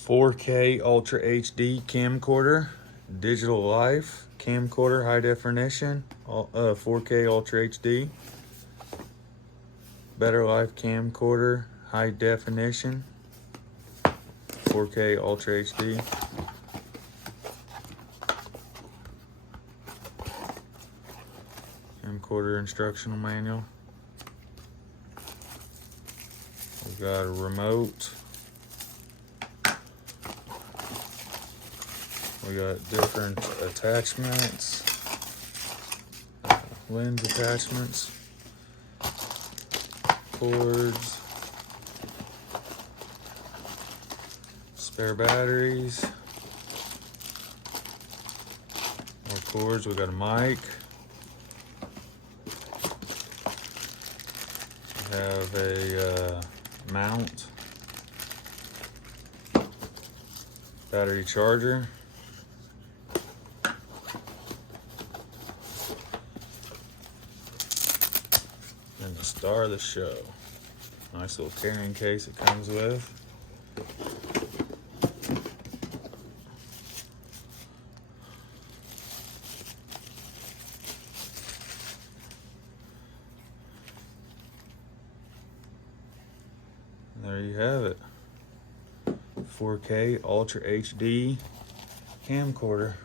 4K Ultra HD camcorder, digital life camcorder, high definition, 4K Ultra HD, better life camcorder, high definition, 4K Ultra HD. Camcorder instructional manual. We've got a remote. We got different attachments, lens attachments, cords, spare batteries, more cords. We got a mic. We have a mount, battery charger. And the star of the show. Nice little carrying case it comes with. And there you have it. 4K Ultra HD camcorder.